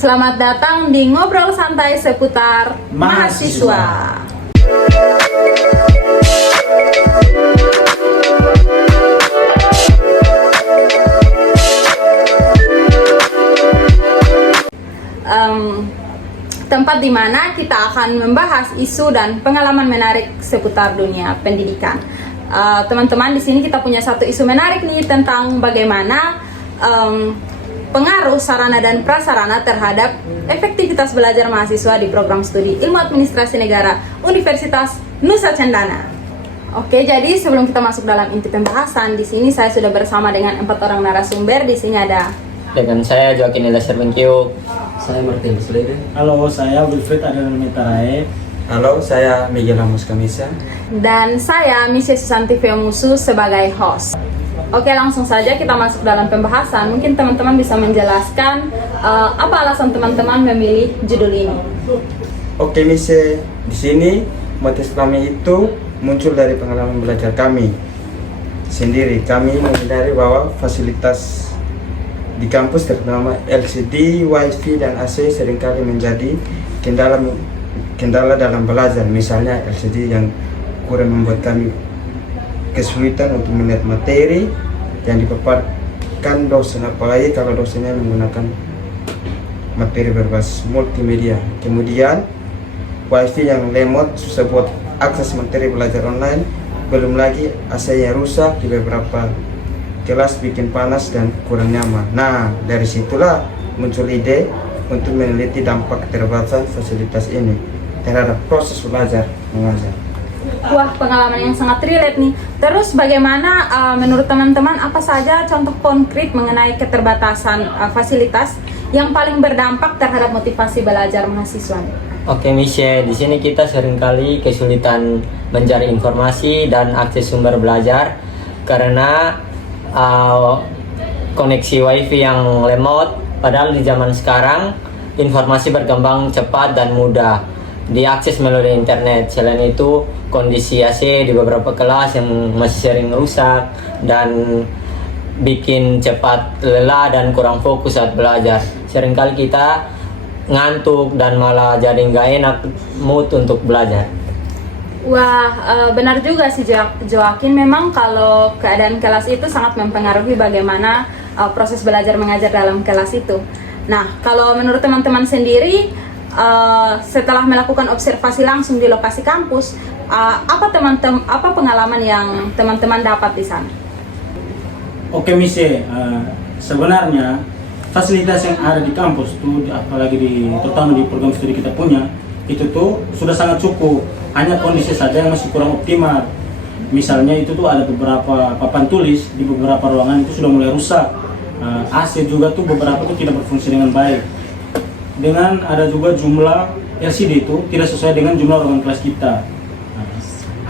Selamat datang di Ngobrol Santai seputar mahasiswa. Tempat di mana kita akan membahas isu dan pengalaman menarik seputar dunia pendidikan. Teman-teman, di sini kita punya satu isu menarik nih tentang bagaimana pengaruh sarana dan prasarana terhadap efektivitas belajar mahasiswa di program studi Ilmu Administrasi Negara Universitas Nusa Cendana. Oke, jadi sebelum kita masuk dalam inti pembahasan, di sini saya sudah bersama dengan 4 orang narasumber. Di sini ada dengan saya Joaquin Elasar Bengkio. Saya Martin Slede. Halo, saya Wilfried Adrian Mitarae. Halo, saya Miguel Amos Kamisa. dan saya Misya Susanti Feomusu sebagai host. Oke, langsung saja kita masuk dalam pembahasan. Mungkin teman-teman bisa menjelaskan apa alasan teman-teman memilih judul ini. Oke, Mise, di sini motif kami itu muncul dari pengalaman belajar kami sendiri. Kami menyadari bahwa fasilitas di kampus terutama LCD, WiFi, dan AC seringkali menjadi kendala dalam belajar. Misalnya LCD yang kurang membuat kami kesulitan untuk melihat materi yang dipaparkan dosen, apalagi kalau dosennya menggunakan materi berbasis multimedia. Kemudian WiFi yang lemot susah buat akses materi belajar online, belum lagi AC yang rusak di beberapa kelas bikin panas dan kurang nyaman. Nah, dari situlah muncul ide untuk meneliti dampak keterbatasan fasilitas ini terhadap proses belajar mengajar. Wah, pengalaman yang sangat relate nih. Terus bagaimana menurut teman-teman, apa saja contoh konkret mengenai keterbatasan fasilitas yang paling berdampak terhadap motivasi belajar mahasiswa? Oke, Misha, di sini kita seringkali kesulitan mencari informasi dan akses sumber belajar karena koneksi WiFi yang lemot. Padahal di zaman sekarang informasi berkembang cepat dan mudah diakses melalui internet. Selain itu, kondisi AC di beberapa kelas yang masih sering rusak dan bikin cepat lelah dan kurang fokus saat belajar. Seringkali kita ngantuk dan malah jadi nggak enak mood untuk belajar. Wah, benar juga sih Joaquin. Memang kalau keadaan kelas itu sangat mempengaruhi bagaimana proses belajar mengajar dalam kelas itu. Nah, kalau menurut teman-teman sendiri, setelah melakukan observasi langsung di lokasi kampus, apa pengalaman yang teman-teman dapat di sana? Oke, Mise, sebenarnya fasilitas yang ada di kampus tuh, apalagi terutama di program studi kita punya, itu tuh sudah sangat cukup. Hanya kondisi saja yang masih kurang optimal. Misalnya itu tuh ada beberapa papan tulis di beberapa ruangan itu sudah mulai rusak. AC juga tuh beberapa tuh tidak berfungsi dengan baik. Dengan ada juga jumlah LCD itu tidak sesuai dengan jumlah ruangan kelas kita.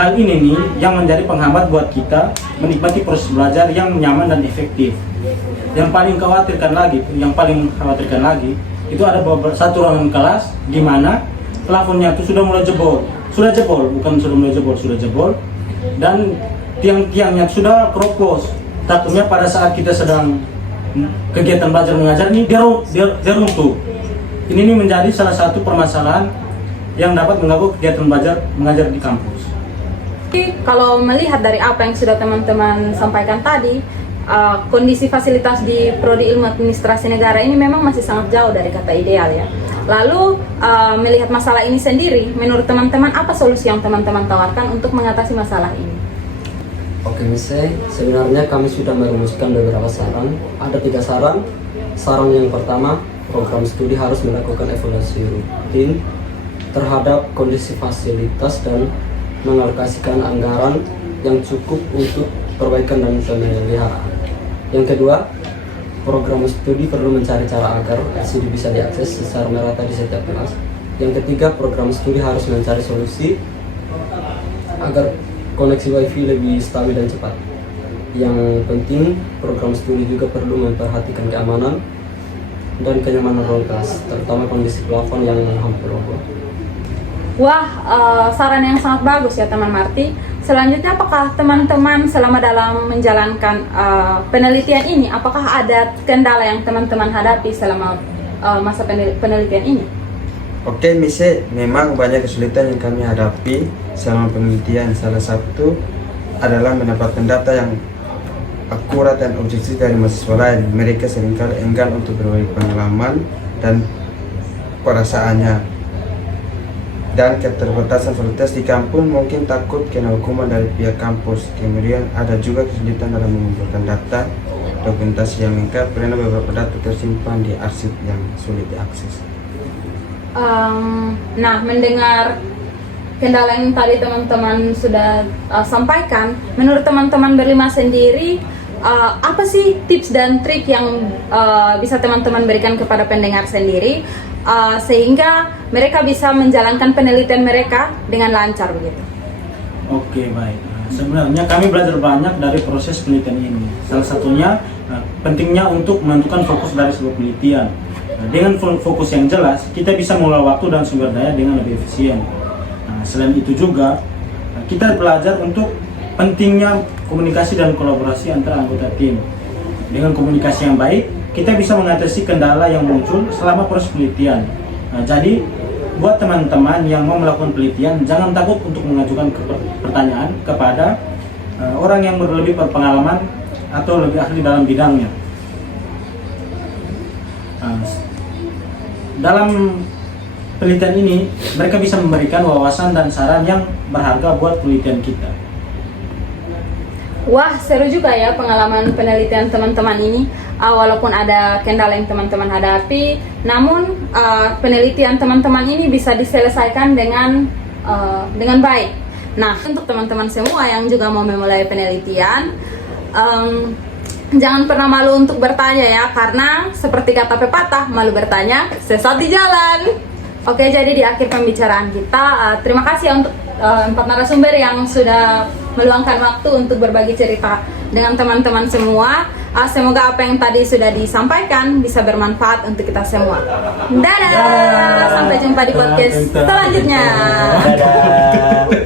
Hal ini nih yang menjadi penghambat buat kita menikmati proses belajar yang nyaman dan efektif. Yang paling khawatirkan lagi itu ada satu ruangan kelas di mana plafonnya itu sudah jebol, dan tiang-tiangnya sudah keropos. Takutnya pada saat kita sedang kegiatan belajar mengajar ini dia runtuh. Ini menjadi salah satu permasalahan yang dapat mengganggu kegiatan belajar mengajar di kampus. Kalau melihat dari apa yang sudah teman-teman sampaikan tadi, kondisi fasilitas di Prodi Ilmu Administrasi Negara ini memang masih sangat jauh dari kata ideal ya. Lalu melihat masalah ini sendiri, menurut teman-teman apa solusi yang teman-teman tawarkan untuk mengatasi masalah ini? Oke, Mise, sebenarnya kami sudah merumuskan beberapa saran. Ada 3 saran. Saran yang pertama, program studi harus melakukan evaluasi rutin terhadap kondisi fasilitas dan mengalokasikan anggaran yang cukup untuk perbaikan dan pemeliharaan. Yang kedua, program studi perlu mencari cara agar LCD bisa diakses secara merata di setiap kelas. Yang ketiga, program studi harus mencari solusi agar koneksi WiFi lebih stabil dan cepat. Yang penting, program studi juga perlu memperhatikan keamanan dan kenyamanan ruang kelas, terutama kondisi plafon yang hampir roboh. Wah, saran yang sangat bagus ya teman Marti. Selanjutnya, apakah teman-teman selama dalam menjalankan penelitian ini, apakah ada kendala yang teman-teman hadapi selama masa penelitian ini? Oke, Mise, memang banyak kesulitan yang kami hadapi selama penelitian. Salah satu adalah mendapatkan data yang akurat dan objektif dari mahasiswa lain. Mereka seringkali enggan untuk berbagi pengalaman dan perasaannya. Dan keterbatasan fasilitas di kampus mungkin takut kena hukuman dari pihak kampus. Kemudian ada juga kesulitan dalam mengumpulkan data, dokumentasi yang lengkap karena beberapa data tersimpan di arsip yang sulit diakses. Nah, mendengar kendala yang tadi teman-teman sudah sampaikan, menurut teman-teman berlima sendiri, apa sih tips dan trik yang bisa teman-teman berikan kepada pendengar sendiri sehingga mereka bisa menjalankan penelitian mereka dengan lancar begitu? Oke, baik. Sebenarnya kami belajar banyak dari proses penelitian ini. Salah satunya pentingnya untuk menentukan fokus dari sebuah penelitian. Dengan fokus yang jelas, kita bisa mengelola waktu dan sumber daya dengan lebih efisien. Selain itu juga, kita belajar untuk pentingnya komunikasi dan kolaborasi antara anggota tim. Dengan komunikasi yang baik, kita bisa mengatasi kendala yang muncul selama proses penelitian. Jadi, buat teman-teman yang mau melakukan penelitian, jangan takut untuk mengajukan pertanyaan kepada orang yang lebih berpengalaman atau lebih ahli dalam bidangnya. Dalam penelitian ini, mereka bisa memberikan wawasan dan saran yang berharga buat penelitian kita. Wah, seru juga ya pengalaman penelitian teman-teman ini. Walaupun ada kendala yang teman-teman hadapi, namun penelitian teman-teman ini bisa diselesaikan dengan baik. Nah, untuk teman-teman semua yang juga mau memulai penelitian, jangan pernah malu untuk bertanya ya, karena seperti kata pepatah, malu bertanya, sesat di jalan. Oke, jadi di akhir pembicaraan kita, terima kasih ya untuk 4 narasumber yang sudah meluangkan waktu untuk berbagi cerita dengan teman-teman semua. Semoga apa yang tadi sudah disampaikan bisa bermanfaat untuk kita semua. Dadah! Sampai jumpa di podcast selanjutnya. Dadah.